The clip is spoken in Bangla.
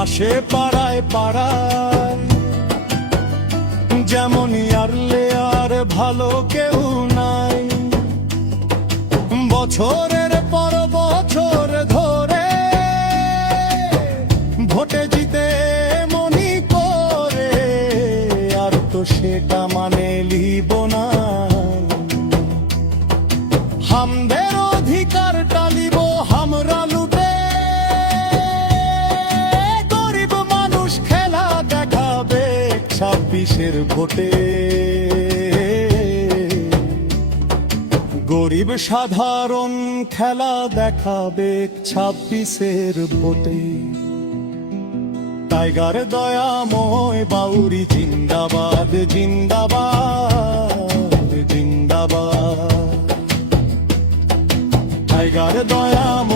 আসে পাড়ায় পাড়ায়, যেমন আরলে আর ভালো কেউ নাই। বছরের পর বছর ধরে ভোটে জিতে মনি করে, আর তো সেটা মানে লিব না। হামদের অধিকার টালিব হামরা লুটে, গরিব মানুষ খেলা দেখাবে 26-এর ভোটে। গরিব সাধারণ খেলা দেখাবে 26-এর ভোটে। টাইগার দয়াময় বাউরি জিন্দাবাদ জিন্দাবাদ জিন্দাবাদ। টাইগার দয়াময়